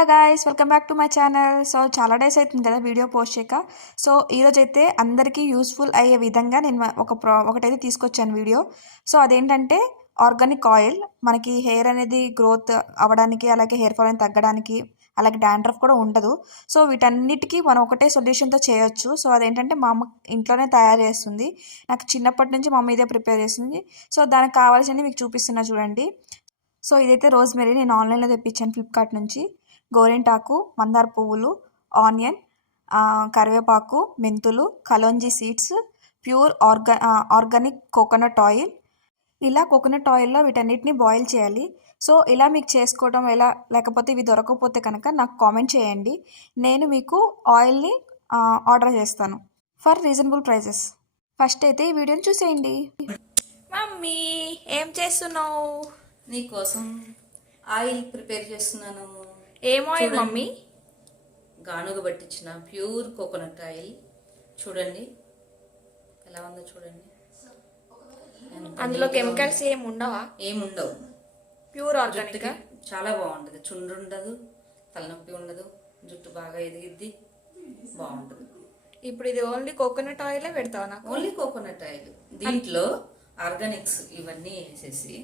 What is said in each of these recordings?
Hello guys, welcome back to my channel. So చాలా days అవుతుంది కదా వీడియో పోస్ట్ చేయక. సో ఈరోజైతే అందరికీ యూస్ఫుల్ అయ్యే విధంగా నేను ఒకటైతే తీసుకొచ్చాను వీడియో. సో అదేంటంటే ఆర్గానిక్ ఆయిల్. మనకి హెయిర్ అనేది గ్రోత్ అవ్వడానికి, అలాగే హెయిర్ ఫాల్ అనేది తగ్గడానికి, అలాగే డాండ్రఫ్ కూడా ఉండదు. సో వీటన్నిటికీ మనం ఒకటే సొల్యూషన్తో చేయొచ్చు. సో అదేంటంటే మా అమ్మ ఇంట్లోనే తయారు చేస్తుంది. నాకు చిన్నప్పటి నుంచి మా అమ్మ ఇదే ప్రిపేర్ చేస్తుంది. సో దానికి కావాల్సినవి మీకు చూపిస్తున్నా చూడండి. సో ఇదైతే రోజ్మెరీ, నేను ఆన్లైన్లో తెప్పించాను ఫ్లిప్కార్ట్ నుంచి. గోరింటాకు, మందార పువ్వులు, ఆనియన్, కరివేపాకు, మెంతులు, kalonji seeds, pure organic coconut oil. ఇలా కోకోనట్ ఆయిల్లో వీటన్నిటిని బాయిల్ చేయాలి. సో ఇలా మీకు చేసుకోవడం ఎలా, లేకపోతే ఇవి దొరకకపోతే కనుక నాకు కామెంట్ చేయండి. నేను మీకు ఆయిల్ని ఆర్డర్ చేస్తాను ఫర్ రీజనబుల్ ప్రైజెస్. ఫస్ట్ అయితే ఈ వీడియోని చూసేయండి. మమ్మీ ఏం చేస్తున్నావు? నీకోసం ఆయిల్ ప్రిపేర్ చేస్తున్నాను. ఏం ఆయిల్ మమ్మీ? గానుగ పట్టించిన ప్యూర్ కోకోనట్ ఆయిల్. చూడండి ఎలా ఉందో చూడండి. అందులో కెమికల్స్ ఏమి ఉండవా? ఏముండవు, ప్యూర్ ఆర్గానిక్. చాలా బాగుంటుంది. చుండ్రు ఉండదు, తలనొప్పి ఉండదు, జుట్టు బాగా ఎదిగిద్ది, బాగుంటుంది. ఇప్పుడు ఇది ఓన్లీ కోకోనట్ ఆయిలే పెడతావా నాకు? Only coconut oil. దీంట్లో ఆర్గానిక్స్ ఇవన్నీ వేసేసి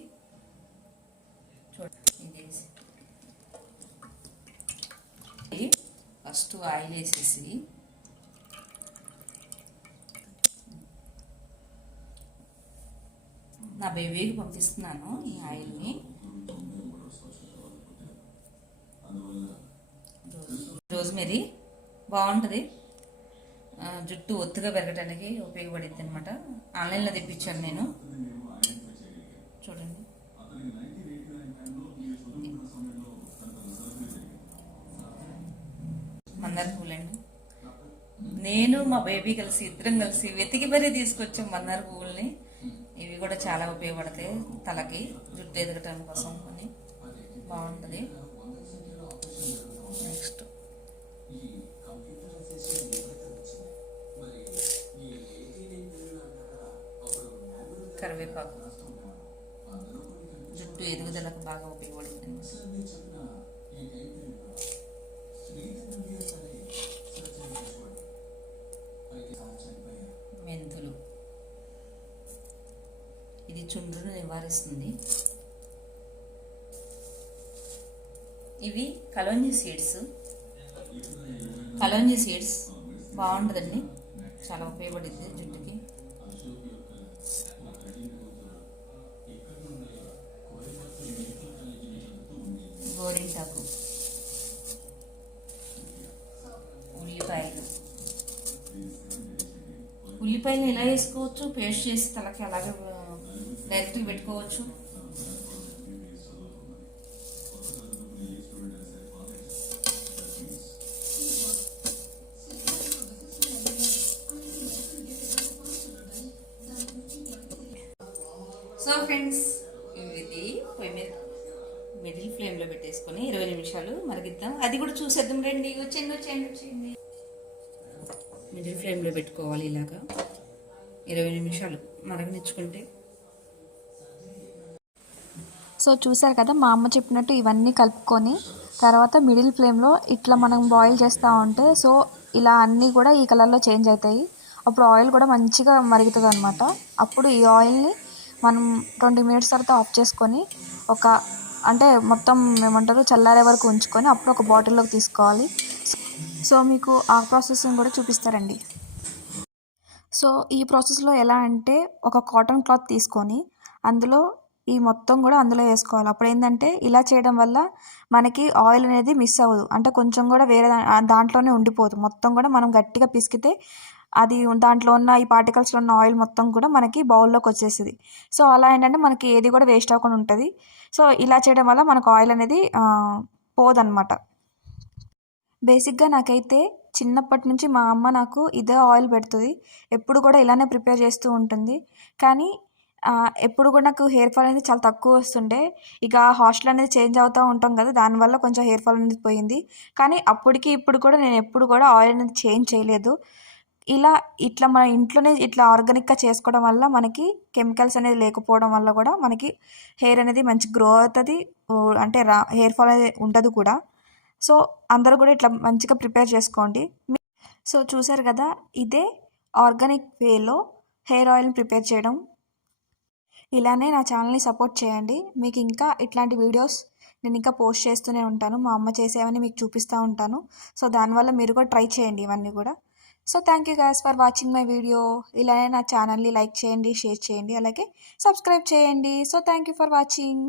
ఫస్ట్ ఆయిల్ వేసేసి నా బేబీకి పంపిస్తున్నాను ఈ ఆయిల్ని. రోజ్మెరీ బాగుంటుంది, జుట్టు ఒత్తుగా పెరగడానికి ఉపయోగపడుద్ది అనమాట. ఆన్లైన్లో తెప్పించాను నేను. చూడండి, మందార పువ్వులండి. నేను మా బేబీ కలిసి ఇద్దరం కలిసి వెతికి మరీ తీసుకొచ్చాం మందార పువ్వుల్ని. ఇవి కూడా చాలా ఉపయోగపడతాయి తలకి, జుట్టు ఎదగటం కోసం అని. బాగుంటుంది. నెక్స్ట్ కరివేపాకు, జుట్టు ఎదుగుదలకు బాగా ఉపయోగపడుతుంది. మెంతులు, ఇది చుండ్రును నివారిస్తుంది. ఇవి కలోంజీ సీడ్స్. కలోంజీ సీడ్స్ బాగుంటుందండి, చాలా ఉపయోగపడుతుంది జుట్టుకి. గోరింటాకు, ఉల్లిపాయలు. ఉల్లిపాయలు ఎలా వేసుకోవచ్చు, పేస్ట్ చేసి తలకి అలాగే డైరెక్ట్గా పెట్టుకోవచ్చు. సో ఫ్రెండ్స్, ఇది పొయ్యి మీద మిడిల్ ఫ్లేమ్లో పెట్టేసుకొని 20 నిమిషాలు మరిగిద్దాం. అది కూడా చూసేద్దాం రండి. వచ్చేయండి. మిడిల్ ఫ్లేమ్లో పెట్టుకోవాలి. ఇలాగా 20 నిమిషాలు మరగనిచ్చుకుంటే. సో చూసారు కదా, మా అమ్మ చెప్పినట్టు ఇవన్నీ కలుపుకొని తర్వాత మిడిల్ ఫ్లేమ్లో ఇట్లా మనం బాయిల్ చేస్తూ ఉంటే, సో ఇలా అన్నీ కూడా ఈ కలర్లో చేంజ్ అవుతాయి. అప్పుడు ఆయిల్ కూడా మంచిగా మరుగుతుంది అనమాట. అప్పుడు ఈ ఆయిల్ని మనం 20 మినిట్స్ తర్వాత ఆఫ్ చేసుకొని అంటే మొత్తం ఏమంటారు చల్లారే వరకు ఉంచుకొని అప్పుడు ఒక బాటిల్లోకి తీసుకోవాలి. సో మీకు ఆ ప్రాసెస్ని కూడా చూపిస్తారండి. సో ఈ ప్రాసెస్లో ఎలా అంటే, ఒక కాటన్ క్లాత్ తీసుకొని అందులో ఈ మొత్తం కూడా అందులో వేసుకోవాలి. అప్పుడు ఏంటంటే ఇలా చేయడం వల్ల మనకి ఆయిల్ అనేది మిస్ అవ్వదు, అంటే కొంచెం కూడా వేరే దాంట్లోనే ఉండిపోదు. మొత్తం కూడా మనం గట్టిగా పిసికితే అది దాంట్లో ఉన్న ఈ పార్టికల్స్లో ఉన్న ఆయిల్ మొత్తం కూడా మనకి బౌల్లోకి వచ్చేస్తుంది. సో అలా ఏంటంటే మనకి ఏది కూడా వేస్ట్ అవ్వకుండా ఉంటుంది. సో ఇలా చేయడం వల్ల మనకు ఆయిల్ అనేది పోదన్నమాట. బేసిక్గా నాకైతే చిన్నప్పటి నుంచి మా అమ్మ నాకు ఇదే ఆయిల్ పెడుతుంది, ఎప్పుడు కూడా ఇలానే ప్రిపేర్ చేస్తూ ఉంటుంది. కానీ ఎప్పుడు కూడా నాకు హెయిర్ ఫాల్ అనేది చాలా తక్కువ వస్తుండే. ఇక హాస్టల్ అనేది చేంజ్ అవుతూ ఉంటాం కదా, దానివల్ల కొంచెం హెయిర్ ఫాల్ అనేది పోయింది. కానీ అప్పటికి ఇప్పుడు కూడా నేను ఎప్పుడు కూడా ఆయిల్ అనేది చేంజ్ చేయలేదు. ఇట్లా మన ఇంట్లోనే ఇట్లా ఆర్గానిక్గా చేసుకోవడం వల్ల మనకి కెమికల్స్ అనేది లేకపోవడం వల్ల కూడా మనకి హెయిర్ అనేది మంచి గ్రో అవుతుంది. అంటే హెయిర్ ఫాల్ అనేది ఉండదు కూడా. సో అందరూ కూడా ఇట్లా మంచిగా ప్రిపేర్ చేసుకోండి. సో చూసారు కదా, ఇదే ఆర్గానిక్ వేలో హెయిర్ ఆయిల్ని ప్రిపేర్ చేయడం. ఇలానే నా ఛానల్ని సపోర్ట్ చేయండి. మీకు ఇంకా ఇట్లాంటి వీడియోస్ నేను ఇంకా పోస్ట్ చేస్తూనే ఉంటాను. మా అమ్మ చేసేవన్నీ మీకు చూపిస్తూ ఉంటాను. సో దానివల్ల మీరు కూడా ట్రై చేయండి ఇవన్నీ కూడా. So thank you guys for watching my video. ఇలానే నా ఛానల్ని లైక్ చేయండి, షేర్ చేయండి, అలాగే సబ్స్క్రైబ్ చేయండి. So thank you for watching.